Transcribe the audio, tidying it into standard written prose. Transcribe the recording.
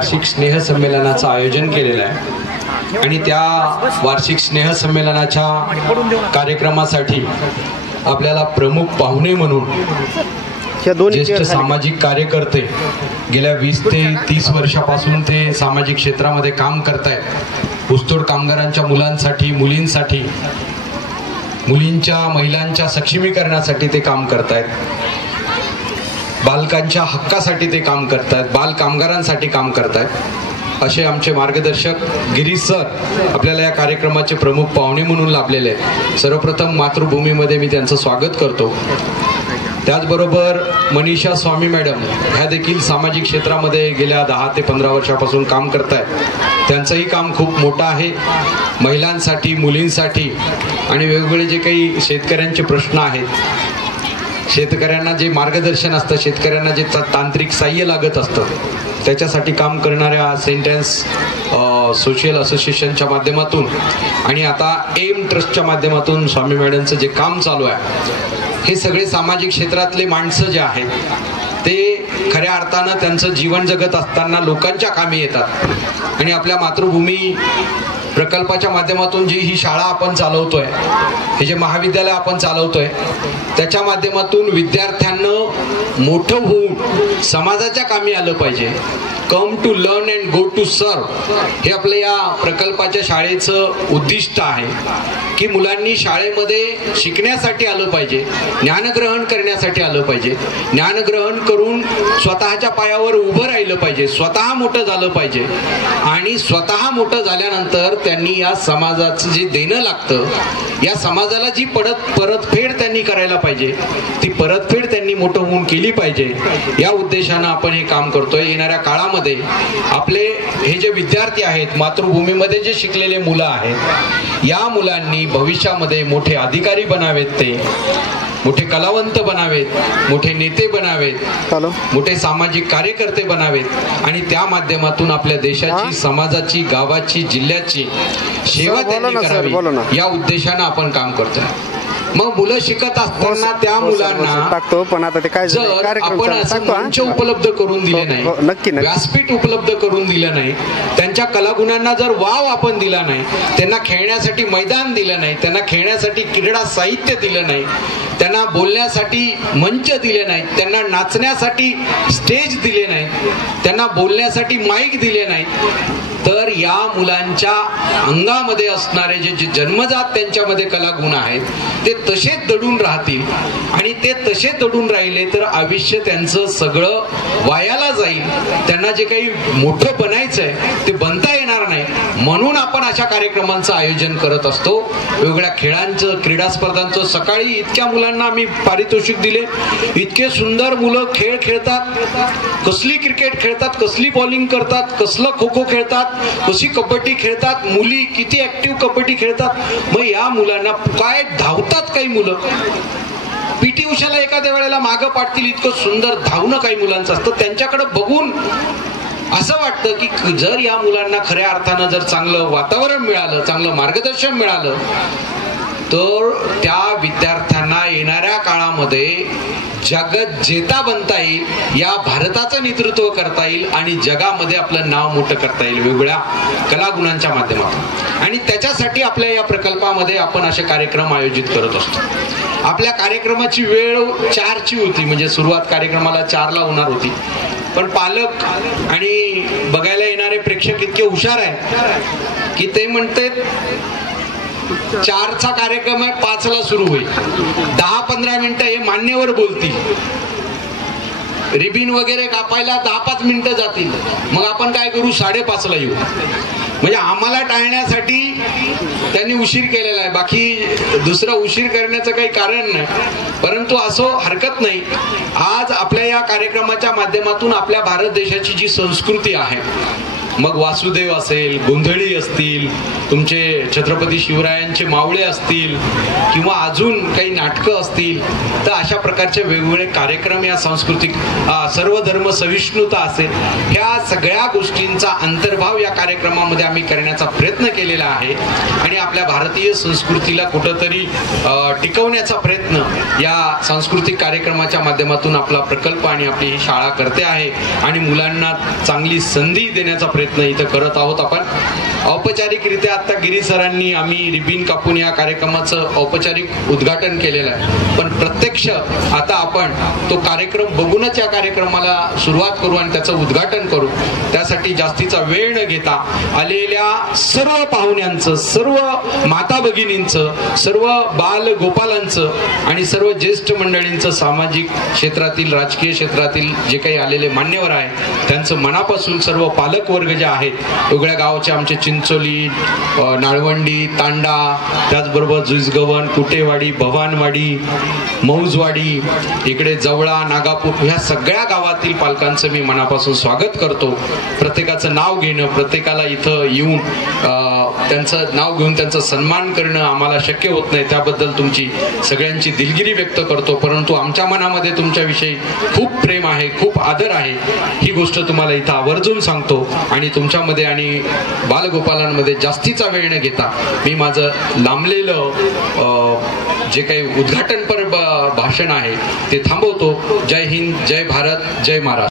वार्षिक स्नेहसंमेलनाचं आयोजन केलेलं आहे आणि त्या वार्षिक स्नेहसंमेलनाच्या कार्यक्रमासाठी आपल्याला प्रमुख पाहुणे म्हणून ज्येष्ठ सामाजिक कार्यकर्ते गेल्या 20 ते 30 वर्षापासून ते सामाजिक क्षेत्रामध्ये काम करतायत. ऊसतोड कामगारांच्या मुलांसाठी, मुलींसाठी, मुलींच्या, महिलांच्या सक्षमीकरणासाठी ते काम करतायत. बालकांच्या हक्कासाठी ते काम करतायत, बाल कामगारांसाठी काम करतायत. असे आमचे मार्गदर्शक गिरीश सर आपल्याला या कार्यक्रमाचे प्रमुख पाहुणे म्हणून लाभलेले आहेत. सर्वप्रथम मातृभूमीमध्ये मी त्यांचं स्वागत करतो. त्याचबरोबर मनीषा स्वामी मॅडम ह्या देखील सामाजिक क्षेत्रामध्ये गेल्या 10 ते 15 वर्षापासून काम करतायत. त्यांचंही काम खूप मोठं आहे. महिलांसाठी, मुलींसाठी आणि वेगवेगळे जे काही शेतकऱ्यांचे प्रश्न आहेत, शेतकऱ्यांना जे मार्गदर्शन असतं, शेतकऱ्यांना जे तांत्रिक साह्य लागत असतं, त्याच्यासाठी काम करणाऱ्या सेंटेन्स सोशल असोसिएशनच्या माध्यमातून आणि आता एम ट्रस्टच्या माध्यमातून स्वामी मॅडमचं जे काम चालू आहे, हे सगळे सामाजिक क्षेत्रातले माणसं जे आहेत ते खऱ्या अर्थानं त्यांचं जीवन जगत असताना लोकांच्या कामी येतात. आणि आपल्या मातृभूमी प्रकल्पाच्या माध्यमातून जी ही शाळा आपण चालवतोय, हे जे महाविद्यालय आपण चालवतोय, त्याच्या माध्यमातून विद्यार्थ्यांना मोठं होऊन समाजाच्या कामी आलं पाहिजे. Come to learn and go to सर्व हे आपल्या या प्रकल्पाच्या शाळेचं उद्दिष्ट आहे की मुलांनी शाळेमध्ये शिकण्यासाठी आलं पाहिजे, ज्ञानग्रहण करण्यासाठी आलं पाहिजे, ज्ञानग्रहण करून स्वतःच्या पायावर उभं राहिलं पाहिजे, स्वतः मोठं झालं पाहिजे आणि स्वतः मोठं झाल्यानंतर त्यांनी या समाजाचं जे देणं लागतं, या समाजाला जी परतफेड त्यांनी करायला पाहिजे, ती परतफेड त्यांनी मोठं होऊन केली पाहिजे. या उद्देशानं आपण हे काम करतोय. येणाऱ्या काळामध्ये आपले हे जे विद्यार्थी आहेत, मातृभूमीमध्ये जे शिकलेले मुलं आहेत, या मुलांनी भविष्यामध्ये मोठे अधिकारी बनावेत, ते मोठे कलावंत बनावेत, मोठे नेते बनावेत, मोठे सामाजिक कार्यकर्ते बनावेत आणि त्या माध्यमातून आपल्या देशाची, समाजाची, गावाची, जिल्ह्याची सेवा त्यांनी करावी, या उद्देशानं आपण काम करतोय. मग मुलं शिकत असताना त्या मुलांना पण आता ते काय जर आपण असं मंच उपलब्ध करून दिले नाही, व्यासपीठ उपलब्ध करून दिलं नाही, त्यांच्या कलागुणांना जर वाव आपण दिला नाही, त्यांना खेळण्यासाठी मैदान दिलं नाही, त्यांना खेळण्यासाठी क्रीडा साहित्य दिलं नाही, त्यांना बोलण्यासाठी मंच दिले नाहीत, त्यांना नाचण्यासाठी स्टेज दिले नाहीत, त्यांना बोलण्यासाठी माईक दिले नाहीत, तर या मुलांच्या अंगामध्ये असणारे जे जन्मजात त्यांच्यामध्ये कलागुण आहेत ते तसेच दडून राहतील आणि ते तसे दडून राहिले तर आयुष्य त्यांचं सगळं वायाला जाईल. त्यांना जे काही मोठं बनायचंय ते बनता येणार नाही. म्हणून आपण अशा कार्यक्रमांचं आयोजन करत असतो. वेगवेगळ्या खेळांचं, क्रीडा स्पर्धांचं. सकाळी इतक्या मुलांना आम्ही पारितोषिक दिले. इतके सुंदर मुलं खेळ खेळतात, कसली क्रिकेट खेळतात, कसली बॉलिंग करतात, कसलं खो खो खेळतात, कशी कबड्डी खेळतात, मुली किती ऍक्टिव्ह कबड्डी खेळतात. मग या मुलांना काय धावतात काही मुलं, पीटी उषाला एखाद्या वेळेला मागं पाडतील इतकं सुंदर धावणं काही मुलांचं असतं. त्यांच्याकडे बघून असं वाटतं की जर या मुलांना खऱ्या अर्थानं जर चांगलं वातावरण मिळालं, चांगलं मार्गदर्शन मिळालं तर त्या विद्यार्थ्यांना येणाऱ्या काळामध्ये जगत जेता बनता येईल, या भारताचं नेतृत्व करता येईल आणि जगामध्ये आपलं नाव मोठं करता येईल वेगवेगळ्या कलागुणांच्या माध्यमातून. आणि त्याच्यासाठी आपल्या या प्रकल्पामध्ये आपण असे कार्यक्रम आयोजित करत असतो. आपल्या कार्यक्रमाची वेळ 4ची होती, म्हणजे सुरुवात कार्यक्रमाला 4ला होणार होती, पण पालक आणि बघायला येणारे प्रेक्षक इतके हुशार आहेत की ते म्हणते 4चा कार्यक्रम आहे, 5ला सुरू होईल. 10-15 मिनिटं हे मान्यवर बोलतील, रिबिन वगैरे कापायला 10-5 मिनिटं जातील. मग आपण काय करू, 5:30ला येऊ. म्हणजे आम्हाला टाळण्यासाठी त्यांनी उशीर केलेला आहे. बाकी दुसरा उशीर करण्याचं काही कारण नाही, परंतु असं हरकत नाही. आज आपल्या या कार्यक्रमाच्या माध्यमातून आपल्या भारत देशाची जी संस्कृती आहे, मग वासुदेव असेल, गोंधळी असतील, तुमचे छत्रपती शिवरायांचे मावळे असतील किंवा अजून काही नाटकं असतील, तर अशा प्रकारचे वेगवेगळे कार्यक्रम या सांस्कृतिक सर्व धर्म सहिष्णुता असेल, ह्या सगळ्या गोष्टींचा अंतर्भाव या कार्यक्रमामध्ये आम्ही करण्याचा प्रयत्न केलेला आहे आणि आपल्या भारतीय संस्कृतीला कुठंतरी टिकवण्याचा प्रयत्न या सांस्कृतिक कार्यक्रमाच्या माध्यमातून आपला प्रकल्प आणि आपली ही शाळा करते आहे आणि मुलांना चांगली संधी देण्याचा प्रयत्न इथं करत आहोत. आपण औपचारिकरित्या आता गिरी सरांनी आम्ही रिबीन कापून या कार्यक्रमाचं औपचारिक उद्घाटन केलेलं आहे, पण प्रत्यक्ष आता आपण तो कार्यक्रम बघूनच या कार्यक्रमाला सुरुवात करू आणि त्याचं उद्घाटन करू. त्यासाठी जास्तीचा वेळ न घेता आलेल्या सर्व पाहुण्यांचं, सर्व माता भगिनींचं, सर्व बाल गोपालांचं आणि सर्व ज्येष्ठ मंडळींचं, सामाजिक क्षेत्रातील, राजकीय क्षेत्रातील जे काही आलेले मान्यवर आहेत त्यांचं मनापासून सर्व पालक वर्ग जे आहेत, वेगळ्या गावचे आमचे चिंचोली, नाळवंडी, तांडा, त्याचबरोबर जुईसगव्हाण, कुटेवाडी, भवानवाडी, मौजवाडी, इकडे जवळा, नागापूर, ह्या सगळ्या गावातील पालकांचं मी मनापासून स्वागत करतो. प्रत्येकाचं नाव घेणं, प्रत्येकाला इथं येऊन त्यांचं नाव घेऊन त्यांचा सन्मान करणं आम्हाला शक्य होत नाही, त्याबद्दल तुमची सगळ्यांची दिलगिरी व्यक्त करतो. परंतु आमच्या मनामध्ये तुमच्याविषयी खूप प्रेम आहे, खूप आदर आहे, ही गोष्ट तुम्हाला इथं आवर्जून सांगतो. आणि तुमच्यामध्ये आणि बालगोपालांमध्ये जास्तीचा वेळ न घेता मी माझं लांबलेलं जे काही उद्घाटनपर भाषण आहे ते थांबवतो. जय हिंद, जय भारत, जय महाराष्ट्र.